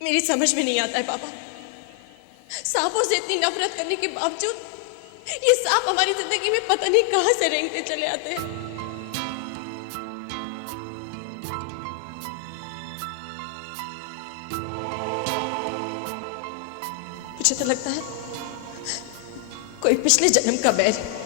मेरी समझ में नहीं आता है पापा, सांपों से इतनी नफरत करने के बावजूद ये सांप हमारी जिंदगी में पता नहीं कहां से रेंगते चले आते हैं। मुझे तो लगता है कोई पिछले जन्म का बैर है।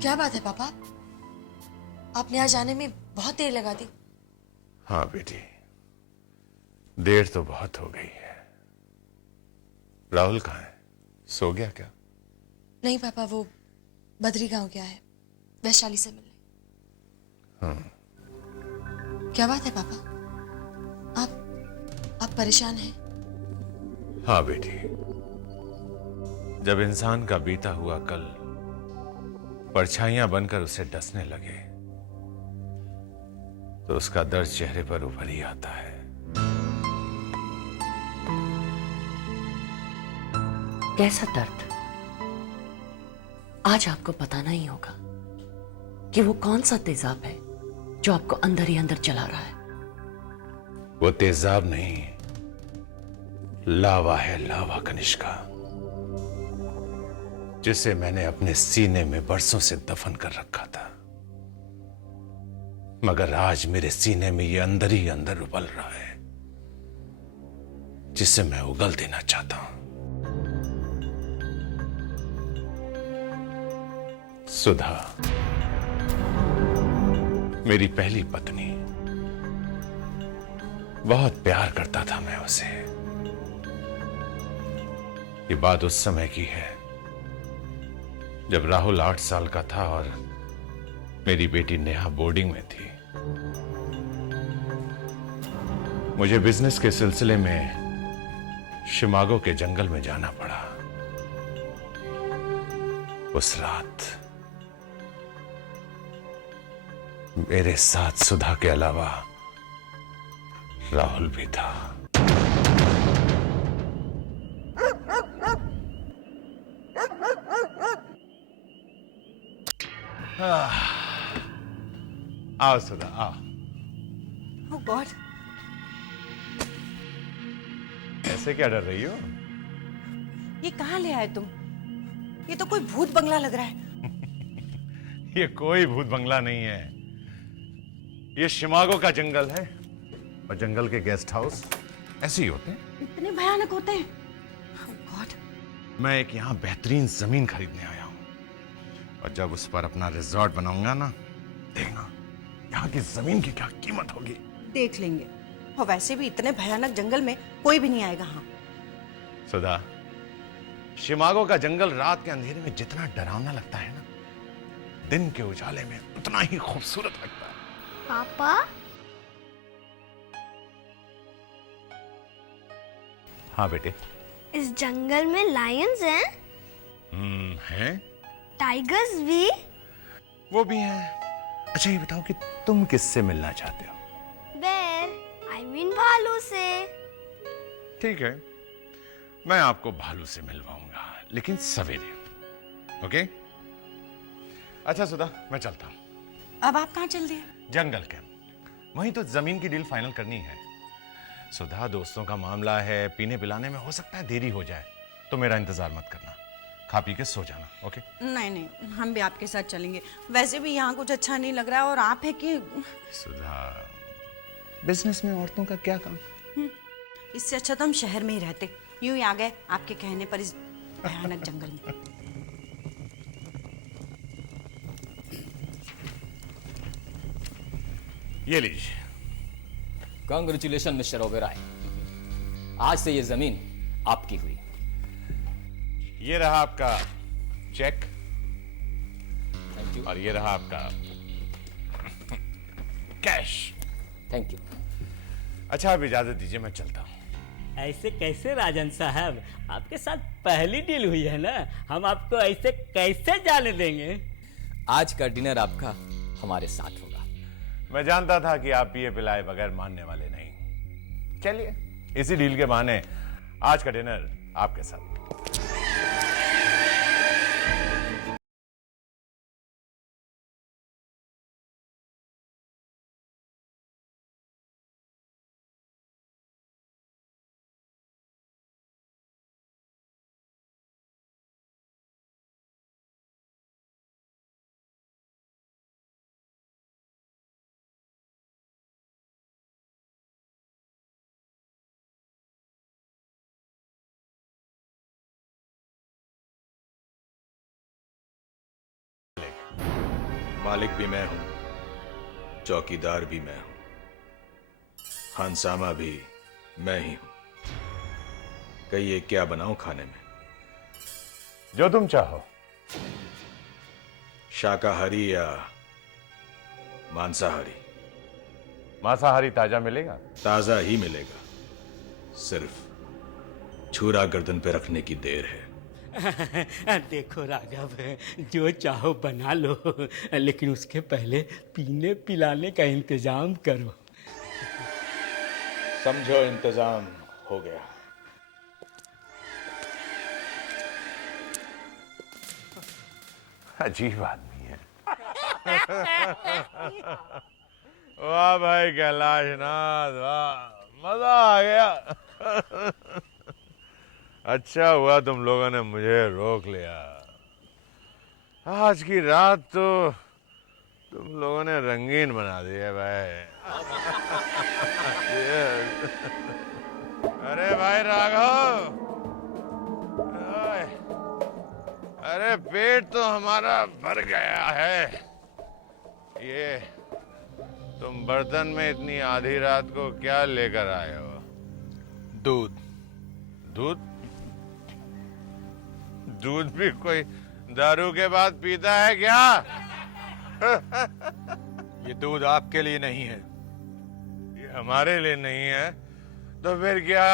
क्या बात है पापा, आपने यहाँ जाने में बहुत देर लगा दी। हाँ बेटी, देर तो बहुत हो गई है। राहुल कहाँ है? सो गया क्या? नहीं पापा, वो बद्री गांव गया है वैशाली से मिलने। हाँ। क्या बात है पापा, आप परेशान हैं? हाँ बेटी, जब इंसान का बीता हुआ कल परछाइयां बनकर उसे डसने लगे तो उसका दर्द चेहरे पर उभर ही आता है। कैसा दर्द? आज आपको बताना ही होगा कि वो कौन सा तेजाब है जो आपको अंदर ही अंदर जला रहा है। वो तेजाब नहीं, लावा है, लावा कनिष्का, जिसे मैंने अपने सीने में बरसों से दफन कर रखा था, मगर आज मेरे सीने में ये अंदर ही अंदर उबल रहा है, जिसे मैं उगल देना चाहता हूं। सुधा, मेरी पहली पत्नी, बहुत प्यार करता था मैं उसे। ये बात उस समय की है जब राहुल 8 साल का था और मेरी बेटी नेहा बोर्डिंग में थी। मुझे बिजनेस के सिलसिले में शिकागो के जंगल में जाना पड़ा। उस रात मेरे साथ सुधा के अलावा राहुल भी था। आओ सुधा, आओ। Oh God! ऐसे क्या डर रही हो? ये कहाँ ले आए तुम? ये तो कोई भूत बंगला लग रहा है। ये कोई भूत बंगला नहीं है, ये शिकागो का जंगल है और जंगल के गेस्ट हाउस ऐसे ही होते हैं। इतने भयानक होते हैं? Oh God! मैं एक यहाँ बेहतरीन जमीन खरीदने आया हूँ और जब उस पर अपना रिजॉर्ट बनाऊंगा ना, देखना यहाँ की जमीन की क्या कीमत होगी। देख लेंगे। और वैसे भी इतने भयानक जंगल में कोई भी नहीं आएगा। हाँ सुधा, शिकागो का जंगल रात के अंधेरे में जितना डरावना लगता है ना, दिन के उजाले में उतना ही खूबसूरत लगता है। पापा, हाँ बेटे। इस जंगल में लायंस हैं? हैं? टाइगर्स भी? वो भी हैं। अच्छा ये बताओ कि तुम किससे मिलना चाहते हो? बेर, I mean भालू से। ठीक है, मैं आपको भालू से मिलवाऊंगा, लेकिन सवेरे। ओके? अच्छा सुधा, मैं चलता हूं। अब आप कहाँ चल दिए? जंगल कैंप, वहीं तो जमीन की डील फाइनल करनी है। सुधा, दोस्तों का मामला है, पीने पिलाने में हो सकता है देरी हो जाए, तो मेरा इंतजार मत करना, खा पी के सो जाना। ओके? नहीं नहीं, हम भी आपके साथ चलेंगे। वैसे भी यहाँ कुछ अच्छा नहीं लग रहा है, और आप है कि सुधा, बिजनेस में औरतों का क्या काम? इससे अच्छा तो हम शहर में ही रहते। यूं ही आ गए आपके कहने पर इस भयानक जंगल में। ये लीजिए। कांग्रेचुलेशन मिस्टर ओबेरॉय, आज से ये जमीन आपकी हुई। ये रहा आपका चेक, थैंक यू। और ये रहा आपका कैश। Thank you. अच्छा, आप इजाजत दीजिए, मैं चलता हूं। ऐसे कैसे राजन साहब, आपके साथ पहली डील हुई है ना, हम आपको ऐसे कैसे जाने देंगे? आज का डिनर आपका हमारे साथ होगा। मैं जानता था कि आप पिए पिलाए बगैर मानने वाले नहीं। चलिए, इसी डील के बहाने आज का डिनर आपके साथ। मालिक भी मैं हूं, चौकीदार भी मैं हूं, खानसामा भी मैं ही हूं। कहिए क्या बनाऊं खाने में? जो तुम चाहो। शाकाहारी या मांसाहारी? मांसाहारी ताजा मिलेगा? ताजा ही मिलेगा, सिर्फ छुरा गर्दन पे रखने की देर है। देखो राघव, जो चाहो बना लो, लेकिन उसके पहले पीने पिलाने का इंतजाम करो। समझो, इंतजाम हो गया। अजीब आदमी है। वाह भाई कैलाशनाथ, वाह, मजा आ गया। अच्छा हुआ तुम लोगों ने मुझे रोक लिया। आज की रात तो तुम लोगों ने रंगीन बना दी है भाई। अरे भाई राघव, ओए, अरे पेट तो हमारा भर गया है। ये तुम बर्तन में इतनी आधी रात को क्या लेकर आए हो? दूध। दूध? दूध भी कोई दारू के बाद पीता है क्या? ये दूध आपके लिए नहीं है। ये हमारे लिए नहीं है, तो फिर क्या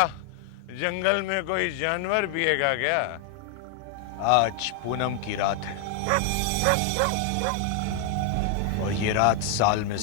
जंगल में कोई जानवर पिएगा क्या? आज पूनम की रात है, और ये रात साल में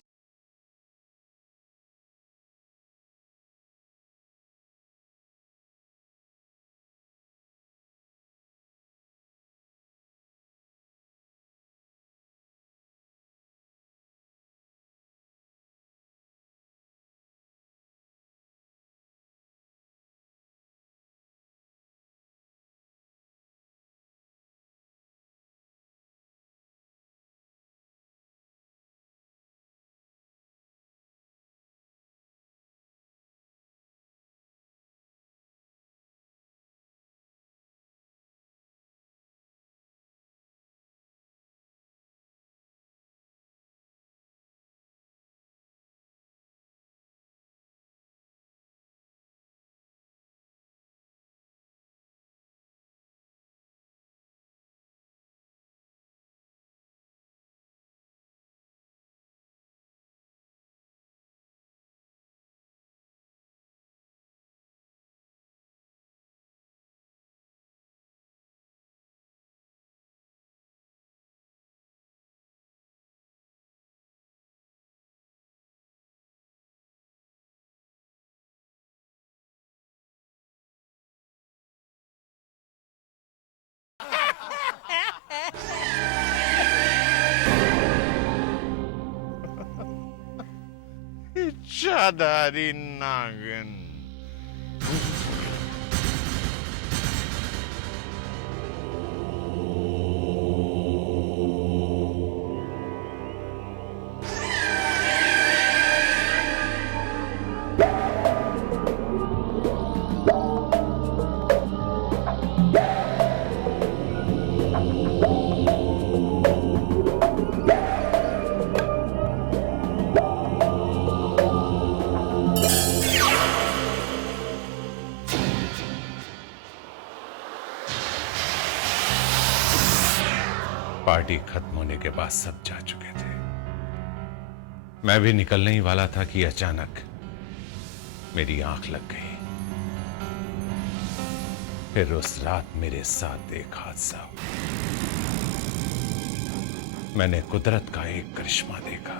इच्छाधारी नागिन। पार्टी खत्म होने के बाद सब जा चुके थे। मैं भी निकलने ही वाला था कि अचानक मेरी आंख लग गई। फिर उस रात मेरे साथ एक हादसा हुआ। मैंने कुदरत का एक करिश्मा देखा।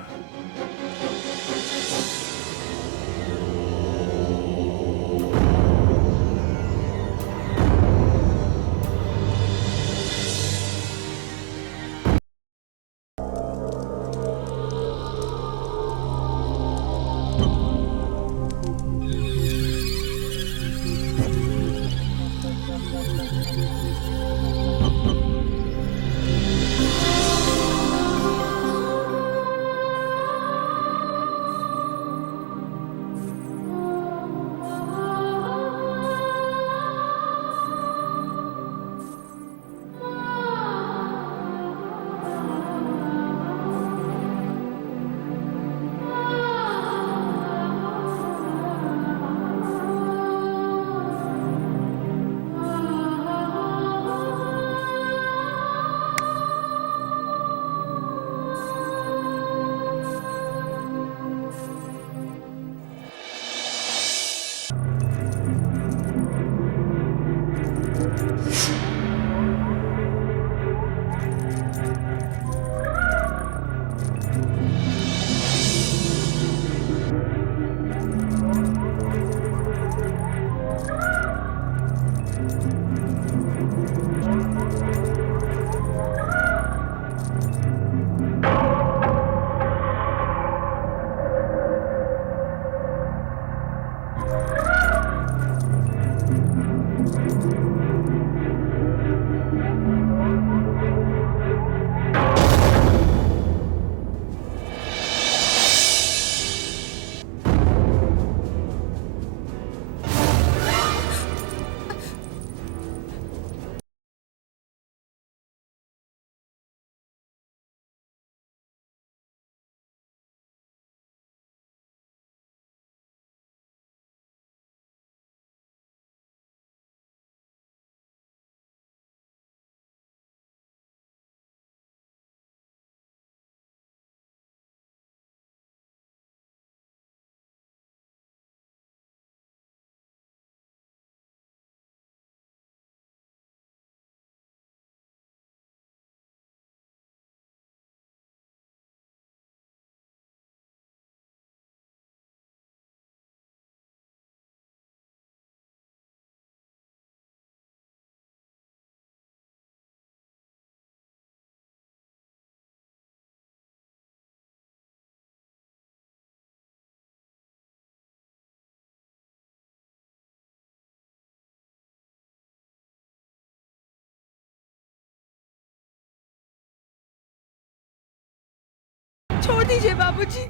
छोड़ दीजिए बाबूजी,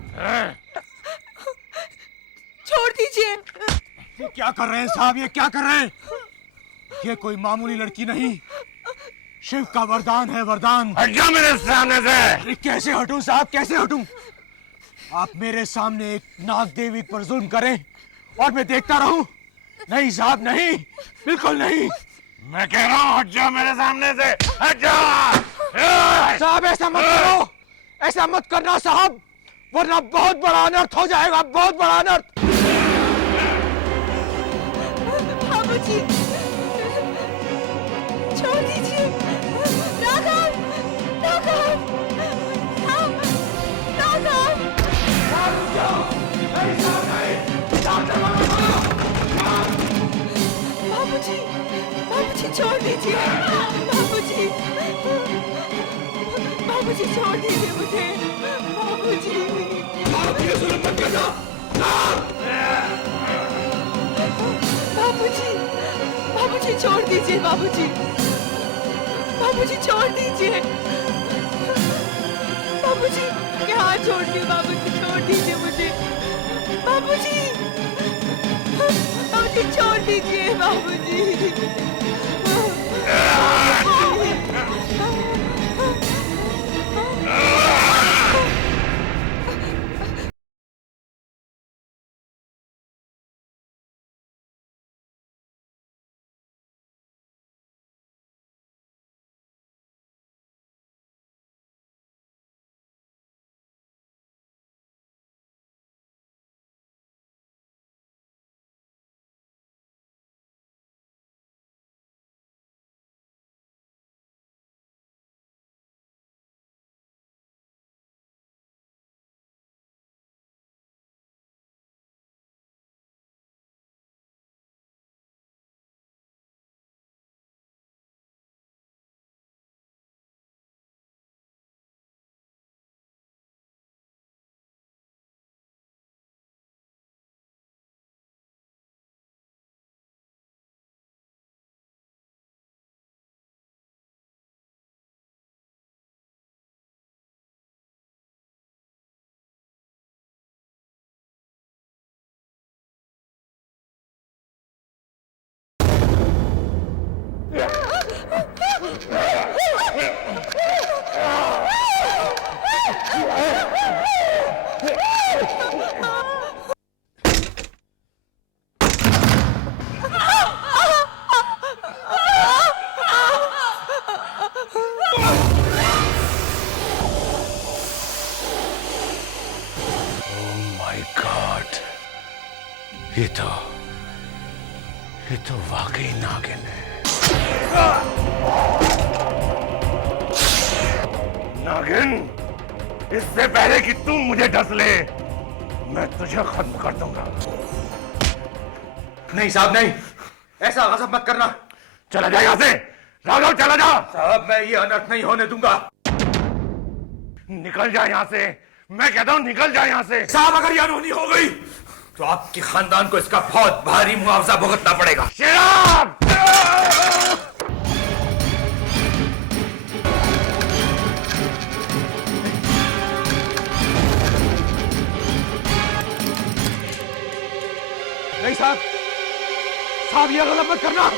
छोड़ दीजिए। ये क्या कर रहे हैं साहब, ये क्या कर रहे हैं? ये कोई मामूली लड़की नहीं, शिव का वरदान है, वरदान। हट जा मेरे सामने से। अरे कैसे हटूं साहब, कैसे हटूं? आप मेरे सामने एक नाग देवी पर जुल्म करें और मैं देखता रहूं? नहीं साहब, नहीं, बिल्कुल नहीं। मैं कह रहा हूँ हट जा मेरे सामने से, हट जा। साहब ऐसा मत करो, ऐसा मत करना साहब, वरना बहुत बड़ा अनर्थ हो जाएगा, बहुत बड़ा अनर्थ। बाबूजी, छोड़ दीजिए। राघव, राघव, राघव। बाबूजी, बाबूजी छोड़ दीजिए। बाबूजी, बाबूजी छोड़ दीजिए मुझे। बाबूजी, आप ये जुल्म मत करना। बाबूजी, बाबूजी छोड़ दीजिए बाबूजी, बाबूजी छोड़ दीजिए, बाबूजी के हाथ छोड़ दिए, बाबूजी छोड़ दीजिए मुझे, बाबूजी, बाबूजी छोड़ दीजिए बाबूजी। ये तो वाकई नागिन है। नागिन, इससे पहले कि तू मुझे डस ले, मैं तुझे खत्म कर दूंगा। नहीं साहब नहीं, ऐसा गजब मत करना। चला जा यहां से, राघव चला जा। साहब मैं ये अनर्थ नहीं होने दूंगा। निकल जा यहां से, मैं कहता हूं निकल जा यहां से। साहब अगर ये अनहोनी हो गई तो आपके खानदान को इसका बहुत भारी मुआवजा भुगतना पड़ेगा। शराब! नहीं साहब, साहब ये गलत मत करना।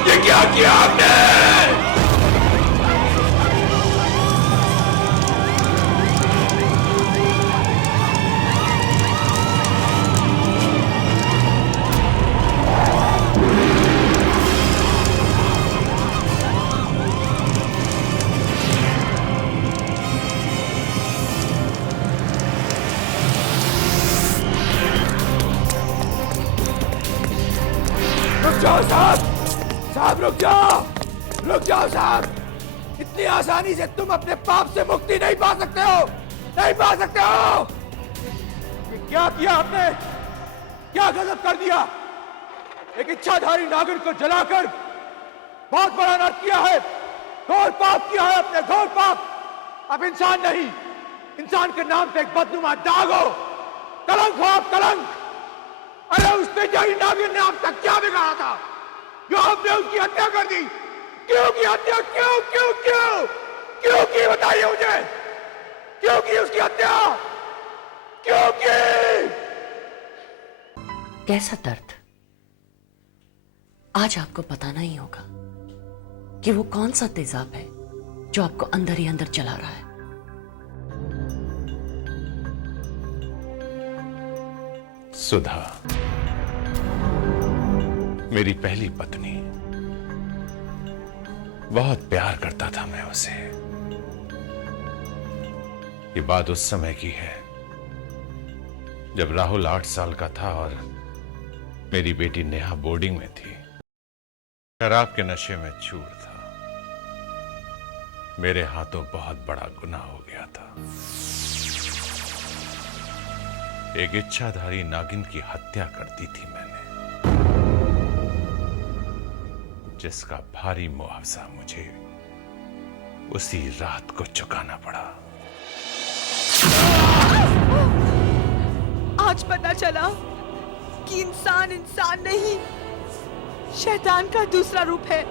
ये क्या किया आपने? रुक जाओ साहब, साहब रुक जाओ साहब। इतनी आसानी से तुम अपने पाप से मुक्ति नहीं पा सकते हो, नहीं पा सकते हो। ये क्या किया आपने? क्या गजब कर दिया? एक इच्छाधारी नागिन को जलाकर बहुत बड़ा अनर्थ किया है, घोर पाप किया है आपने, घोर पाप। अब इंसान नहीं, इंसान के नाम पे एक बदनुमा दाग हो, कलंक हो आप, कलंक। अरे उस बेचारी नागिन ने आप तक क्या बिगाड़ा था जो आपने उसकी हत्या कर दी? क्यों की हत्या? क्यों क्यों क्यों क्यों की? बताइए मुझे, क्यों की उसकी हत्या? क्यों की? कैसा दर्द आज आपको बताना ही होगा कि वो कौन सा तेजाब है जो आपको अंदर ही अंदर चला रहा है। सुधा, मेरी पहली पत्नी, बहुत प्यार करता था मैं उसे। ये बात उस समय की है जब राहुल 8 साल का था और मेरी बेटी नेहा बोर्डिंग में थी। शराब के नशे में चूर था। मेरे हाथों बहुत बड़ा गुनाह हो गया था। एक इच्छाधारी नागिन की हत्या कर दी थी मैंने, जिसका भारी मुआवजा मुझे उसी रात को चुकाना पड़ा। आज पता चला कि इंसान इंसान नहीं, शैतान का दूसरा रूप है।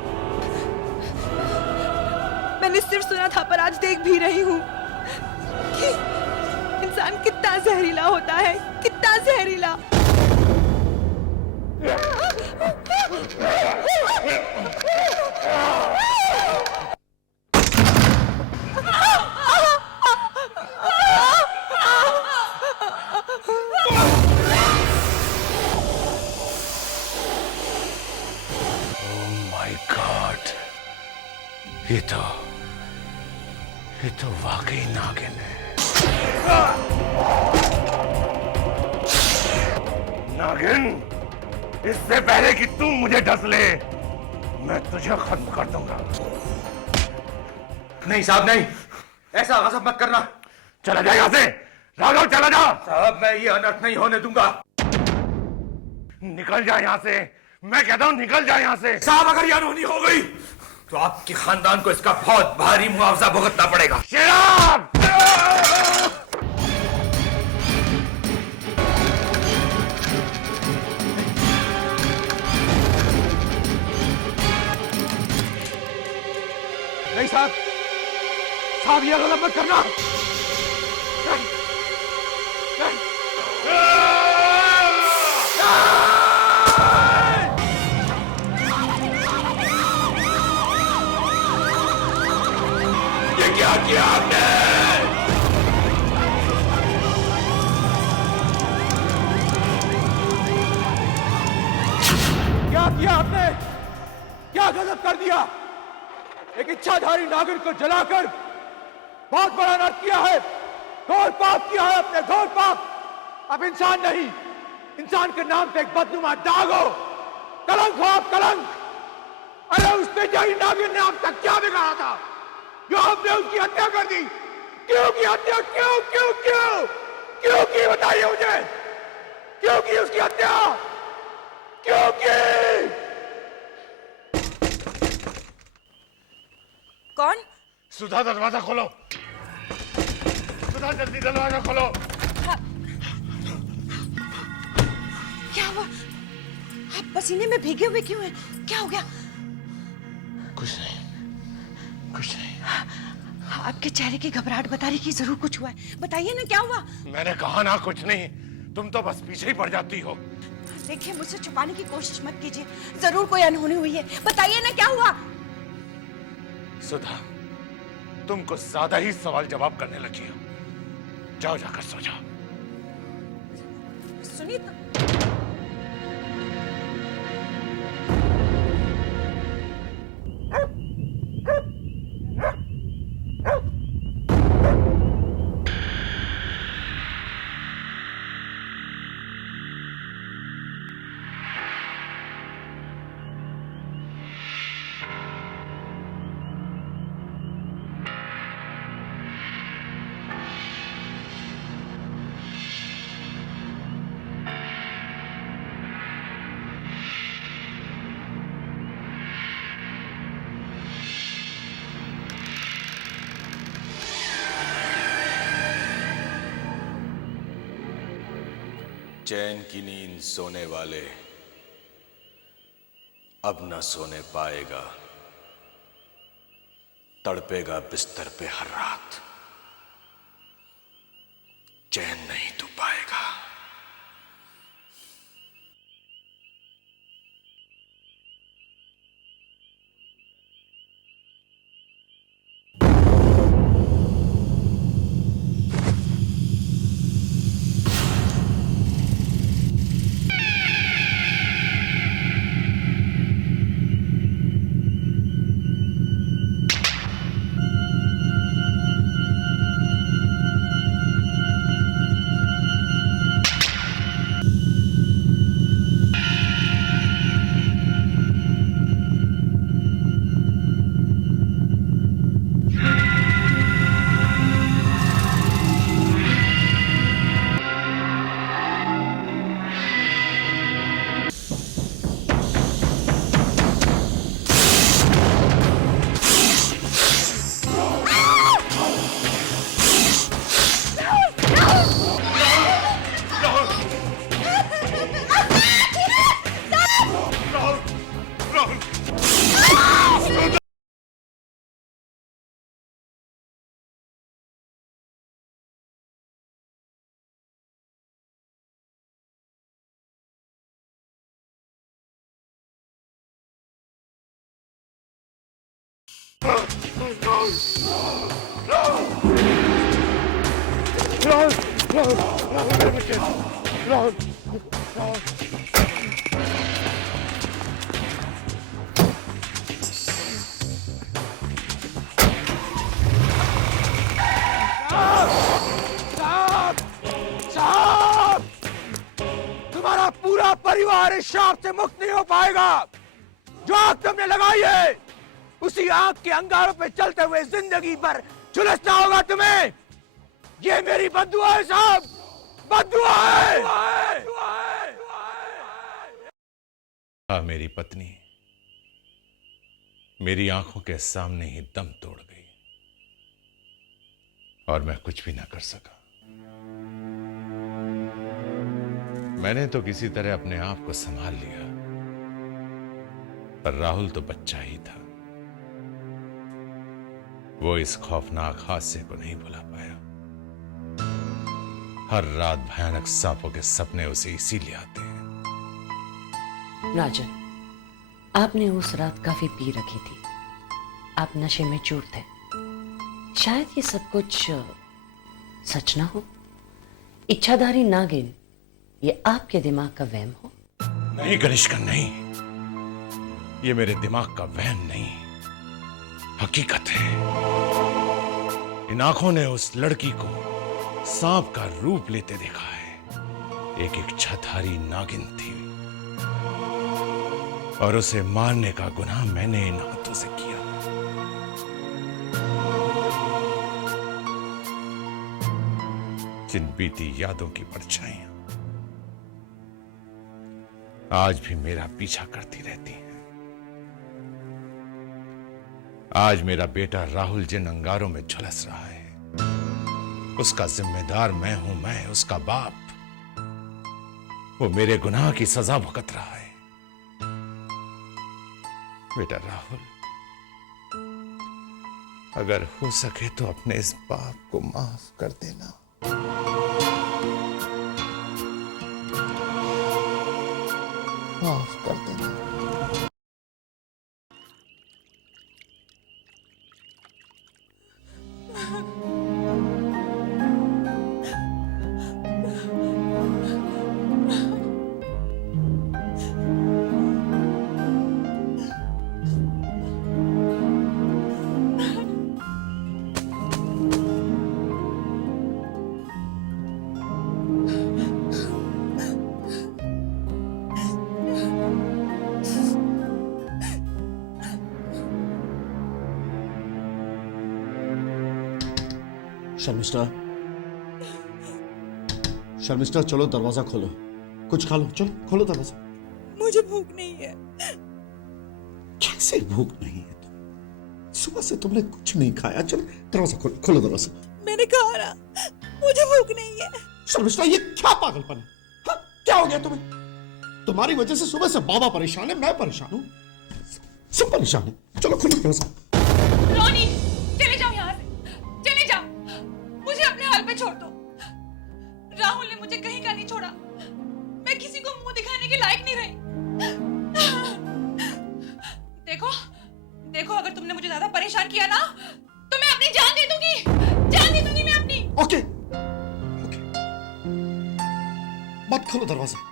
मैंने सिर्फ सुना था पर आज देख भी रही हूँ कि इंसान कितना जहरीला होता है, कितना जहरीला। माय गॉड, ये तो वाकई नागिन है। नागिन, इससे पहले कि तू मुझे डस ले, मैं तुझे खत्म कर दूंगा। नहीं साहब नहीं, ऐसा गजब मत करना। चला जा यहां से, राघव चला जा। साहब मैं ये अनर्थ नहीं होने दूंगा। निकल जा यहां से, मैं कहता हूं निकल जा यहां से। साहब अगर ये अनहोनी हो गई तो आपके खानदान को इसका बहुत भारी मुआवजा भुगतना पड़ेगा। शराब! नहीं साहब, साहब ये गलत मत करना। ये क्या किया आपने? क्या किया आपने? क्या गलत कर दिया? एक इच्छाधारी नागिन को जलाकर बहुत बड़ा अनर्थ किया है, घोर पाप किया है अपने, घोर पाप। अब इंसान नहीं, इंसान के नाम पे एक बदनुमा दाग हो, कलंक हो आप, कलंक। अरे उस बेचारी नागिन ने आप तक क्या बिगाड़ा था जो आपने उसकी हत्या कर दी? क्यों की हत्या? क्यों क्यों क्यों क्यों की? बताइए मुझे, क्यों की उसकी हत्या? क्यों की? कौन? सुधा, दरवाजा खोलो। सुधा जल्दी दरवाजा खोलो। क्या हुआ? आप पसीने में भीगे हुए क्यों हैं? क्या हो गया? कुछ नहीं, कुछ नहीं। आपके चेहरे की घबराहट बता रही कि जरूर कुछ हुआ है। बताइए ना क्या हुआ? मैंने कहा ना कुछ नहीं, तुम तो बस पीछे ही पड़ जाती हो। देखिए मुझसे छुपाने की कोशिश मत कीजिए, जरूर कोई अनहोनी हुई है। बताइए ना क्या हुआ? सुधा, तुम कुछ ज्यादा ही सवाल जवाब करने लगी हो। जाओ, जाकर सो जाओ। सुनिए तो। चैन की नींद सोने वाले अब न सोने पाएगा, तड़पेगा बिस्तर पे हर रात, चैन नहीं तू पाएगा। साहब, तुम्हारा पूरा परिवार इस श्राप से मुक्त नहीं हो पाएगा। जो आग तुमने लगाई है, उसी आग के अंगारों पे चलते हुए जिंदगी भर झुलसना होगा तुम्हें। ये मेरी बद्दुआ है साहब, बद्दुआ है। मेरी पत्नी मेरी आंखों के सामने ही दम तोड़ गई और मैं कुछ भी ना कर सका। मैंने तो किसी तरह अपने आप को संभाल लिया, पर राहुल तो बच्चा ही था। वो इस खौफनाक हादसे को नहीं भुला पाया। हर रात भयानक सांपों के सपने उसे इसीलिए आते हैं। राजन, आपने उस रात काफी पी रखी थी। आप नशे में चूर थे। शायद ये सब कुछ सच ना हो। इच्छाधारी नागिन ये आपके दिमाग का वहम हो। नहीं कनिष्का, नहीं, ये मेरे दिमाग का वहम नहीं, हकीकत है। इन आंखों ने उस लड़की को सांप का रूप लेते देखा है। एक इच्छाधारी नागिन थी और उसे मारने का गुनाह मैंने इन हाथों से किया। जिन बीती यादों की परछाइयां आज भी मेरा पीछा करती रहती हैं। आज मेरा बेटा राहुल जिन अंगारों में झुलस रहा है, उसका जिम्मेदार मैं हूं, मैं उसका बाप। वो मेरे गुनाह की सजा भुगत रहा है। बेटा राहुल, अगर हो सके तो अपने इस बाप को माफ कर देना। माफ कर देना। शर्मिष्ठा, शर्मिष्ठा, चलो दरवाजा खोलो, कुछ खा लो। चलो खोलो दरवाजा। मुझे भूख नहीं है। कैसे भूख नहीं है? सुबह से तुमने कुछ नहीं खाया। चलो दरवाजा खोलो, खोलो दरवाजा। मैंने कहा ना, मुझे भूख नहीं है। शर्मिष्ठा, ये क्या पागलपन है? हाँ, क्या हो गया तुम्हें? तुम्हारी वजह से सुबह से बाबा परेशान है, मैं परेशान हूं, सब परेशान है। चलो खोलो दरवाजा। रोनी, चले जाओ यहाँ से, चले जाओ, मुझे अपने हाल पे छोड़ दो। राहुल ने मुझे कहीं का नहीं छोड़ा। मैं किसी को मुंह दिखाने के लायक नहीं रही। देखो, देखो, अगर तुमने मुझे ज्यादा परेशान किया ना, तो मैं अपनी जान दे दूंगी, जान दे दूंगी मैं अपनी। ओके, ओके, मत खोलो दरवाजा।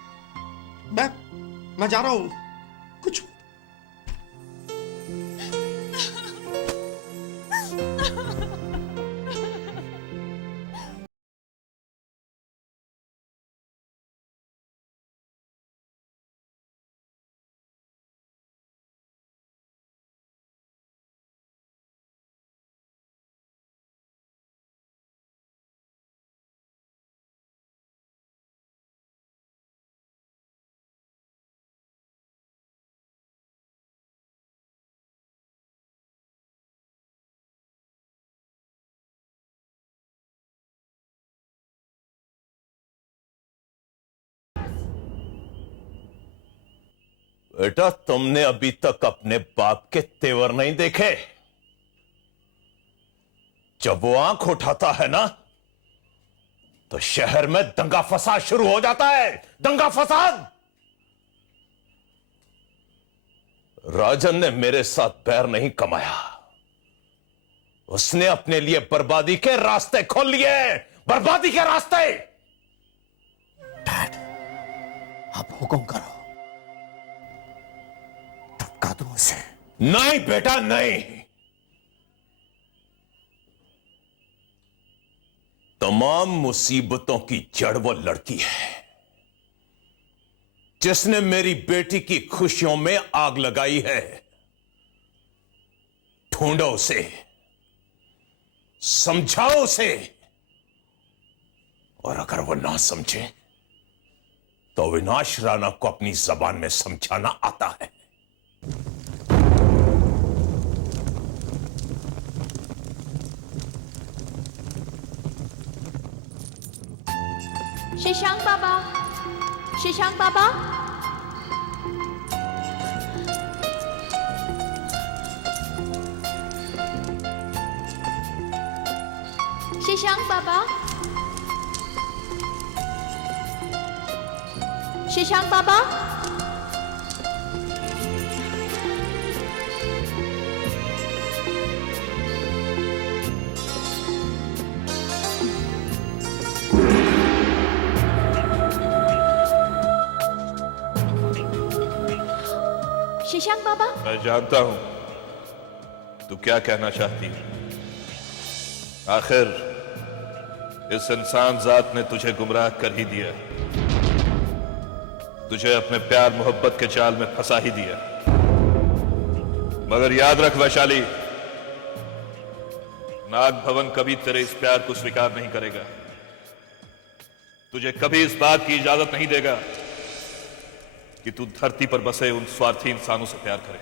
मैं जा रहा हूं। कुछ बेटा, तुमने अभी तक अपने बाप के तेवर नहीं देखे। जब वो आंख उठाता है ना, तो शहर में दंगा फसाद शुरू हो जाता है। दंगा फसाद। राजन ने मेरे साथ बैर नहीं कमाया, उसने अपने लिए बर्बादी के रास्ते खोल लिए, बर्बादी के रास्ते। डैड, आप हुक्म करो, टपका दूं उसे। नहीं बेटा नहीं। तमाम मुसीबतों की जड़ वो लड़की है जिसने मेरी बेटी की खुशियों में आग लगाई है। ढूंढो उसे, समझाओ उसे, और अगर वो ना समझे तो अविनाश राणा को अपनी जबान में समझाना आता है। शशांक बाबा, शशांक बाबा, शशांक बाबा, शशांक बाबा, शशांक बाबा। मैं जानता हूं तू क्या कहना चाहती है। आखिर इस इंसान जात ने तुझे गुमराह कर ही दिया, तुझे अपने प्यार मोहब्बत के जाल में फंसा ही दिया। मगर याद रख वैशाली, नाग भवन कभी तेरे इस प्यार को स्वीकार नहीं करेगा, तुझे कभी इस बात की इजाजत नहीं देगा कि तू धरती पर बसे उन स्वार्थी इंसानों से प्यार करे।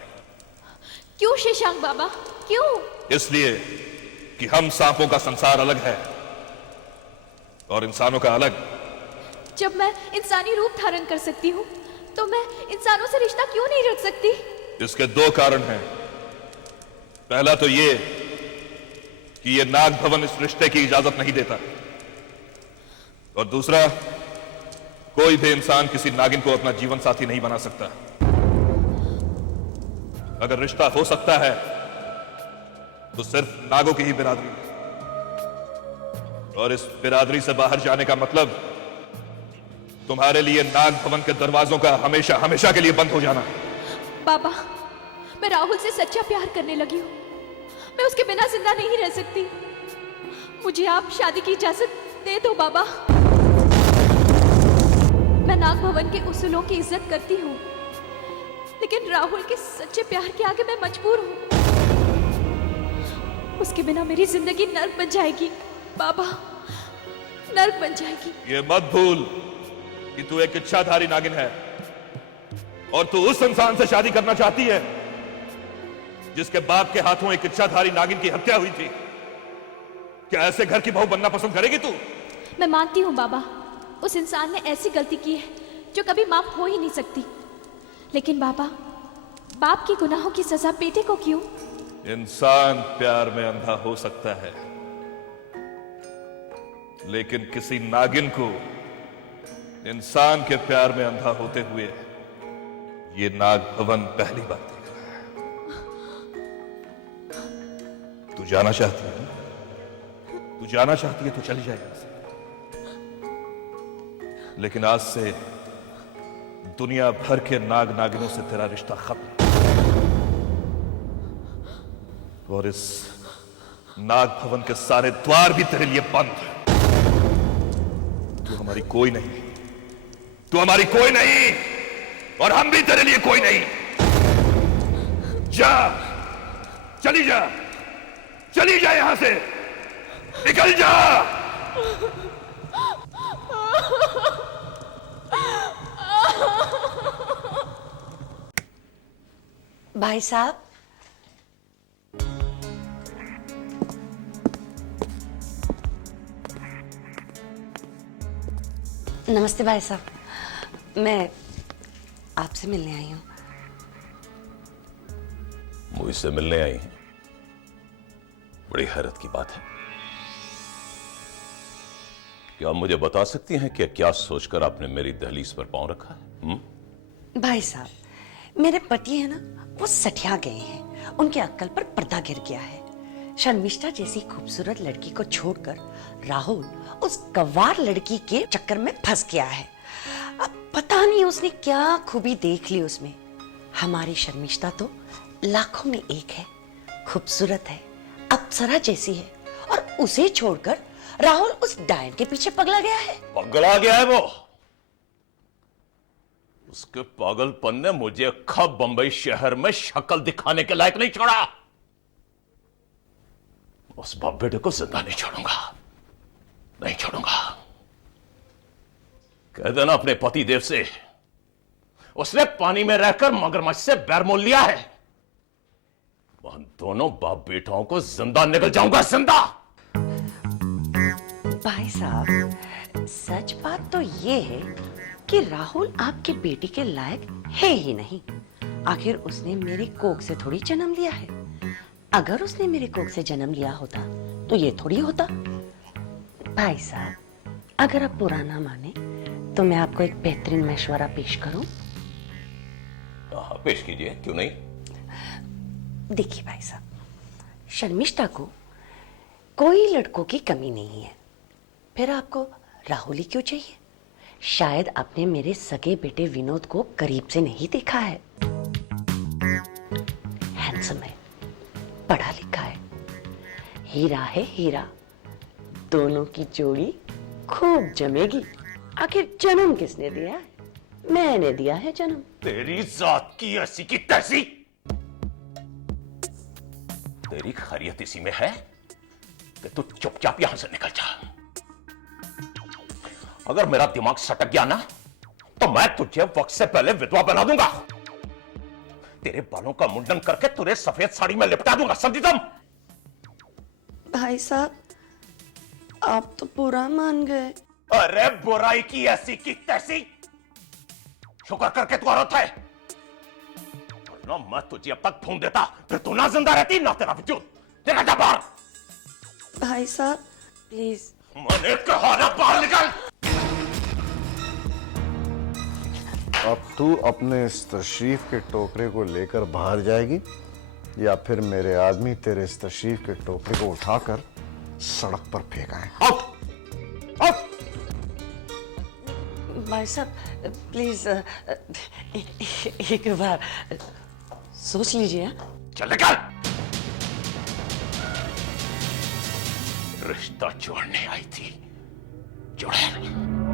क्यों शशांक बाबा, क्यों? इसलिए कि हम सांपों का संसार अलग है और इंसानों का अलग। जब मैं इंसानी रूप धारण कर सकती हूँ तो मैं इंसानों से रिश्ता क्यों नहीं रख सकती? इसके दो कारण हैं। पहला तो ये कि ये नाग भवन इस रिश्ते की इजाजत नहीं देता, और दूसरा, कोई भी इंसान किसी नागिन को अपना जीवन साथी नहीं बना सकता। अगर रिश्ता हो सकता है तो सिर्फ नागों की ही बिरादरी, और इस बिरादरी से बाहर जाने का मतलब तुम्हारे लिए नाग भवन के दरवाजों का हमेशा हमेशा के लिए बंद हो जाना। बाबा, मैं राहुल से सच्चा प्यार करने लगी हूँ, मैं उसके बिना जिंदा नहीं रह सकती। मुझे आप शादी की इजाजत दे दो बाबा। मैं नाग भवन के उसूलों की इज्जत करती हूँ, लेकिन राहुल के सच्चे प्यार के आगे मैं मजबूर हूँ। उसके बिना मेरी जिंदगी नर्क बन जाएगी बाबा, नर्क बन जाएगी। ये मत भूल कि तू एक इच्छाधारी नागिन है, और तू उस इंसान से शादी करना चाहती है जिसके बाप के हाथों एक इच्छाधारी नागिन की हत्या हुई थी। क्या ऐसे घर की बहू बनना पसंद करेगी तू? मैं मानती हूँ बाबा, उस इंसान ने ऐसी गलती की है जो कभी माफ हो ही नहीं सकती, लेकिन बाबा, बाप के गुनाहों की सजा बेटे को क्यों? इंसान प्यार में अंधा हो सकता है, लेकिन किसी नागिन को इंसान के प्यार में अंधा होते हुए ये नाग भवन पहली बार देख रहा है। तू जाना चाहती है? तू जाना चाहती है तो चली जाए यहां से, लेकिन आज से दुनिया भर के नाग नागिनों से तेरा रिश्ता खत्म, और इस नाग भवन के सारे द्वार भी तेरे लिए बंद। तू हमारी कोई नहीं, तू हमारी कोई नहीं, और हम भी तेरे लिए कोई नहीं। जा, चली जा, चली जा यहां से, निकल जा। भाई साहब, नमस्ते भाई साहब, मैं आपसे मिलने आई हूँ। मुझसे मिलने आई हैं? बड़ी हैरत की बात है। क्या आप मुझे बता सकती हैं कि क्या सोचकर आपने मेरी दहलीज पर पांव रखा है? भाई साहब, मेरे पति है ना, वो सठिया गए हैं, उनके अक्ल पर पर्दा गिर गया है। शर्मिष्ठा जैसी खूबसूरत लड़की को छोड़कर राहुल उस गंवार लड़की के चक्कर में फंस गया है। अब पता नहीं उसने क्या खूबी देख ली उसमें। हमारी शर्मिष्ठा तो लाखों में एक है, खूबसूरत है, अप्सरा जैसी है, और उसे छोड़कर राहुल उस डायन के पीछे पगला गया है। पगला गया है वो। उसके पागलपन ने मुझे खब बंबई शहर में शक्ल दिखाने के लायक नहीं छोड़ा। उस बाप बेटे को जिंदा नहीं छोड़ूंगा, नहीं छोड़ूंगा। कह देना अपने पति देव से, उसने पानी में रहकर मगरमच्छ से बैर मोल लिया है। उन दोनों बाप बेटाओं को जिंदा निकल जाऊंगा, जिंदा। भाई साहब, सच बात तो ये है कि राहुल आपके बेटी के लायक है ही नहीं। आखिर उसने मेरी कोख से थोड़ी जन्म लिया है। अगर उसने मेरे कोख से जन्म लिया होता तो ये थोड़ी होता। भाई साहब, अगर आप बुरा ना माने तो मैं आपको एक बेहतरीन मशवरा पेश करूं। पेश कीजिए, क्यों नहीं। देखिए भाई साहब, शर्मिष्ठा को कोई लड़कों की कमी नहीं है, फिर आपको राहुल ही क्यों चाहिए? शायद आपने मेरे सगे बेटे विनोद को करीब से नहीं देखा है। हैंडसम है, पढ़ा लिखा है, हीरा है हीरा। दोनों की जोड़ी खूब जमेगी। आखिर जन्म किसने दिया है? मैंने दिया है जन्म। तेरी जात की ऐसी की तैसी। तेरी खैरियत इसी में है कि तू चुपचाप यहां से निकल जा। अगर मेरा दिमाग सटक गया ना तो मैं तुझे वक्त से पहले विधवा बना दूंगा। तेरे बालों का मुंडन करके तुझे सफेद साड़ी में लिपटा दूंगा, समझी तुम? भाई साहब, आप तो बुरा मान गए। अरे बुराई की ऐसी की तैसी। शुक्र करके तू औरत है, वरना मैं तुझे अब तक भून देता। फिर तू ना जिंदा रहती ना तेरा वजूद। निकल जा बाहर। भाई साहब प्लीज। मैंने कहा ना बाहर निकल। अब तू अपने इस तशरीफ के टोकरे को लेकर बाहर जाएगी या फिर मेरे आदमी तेरे इस तशरीफ के टोकरे को उठाकर सड़क पर फेंकाएं। भाई साहब प्लीज एक बार सोच लीजिए। चल निकल। रिश्ता जोड़ने आई थी, जोड़े।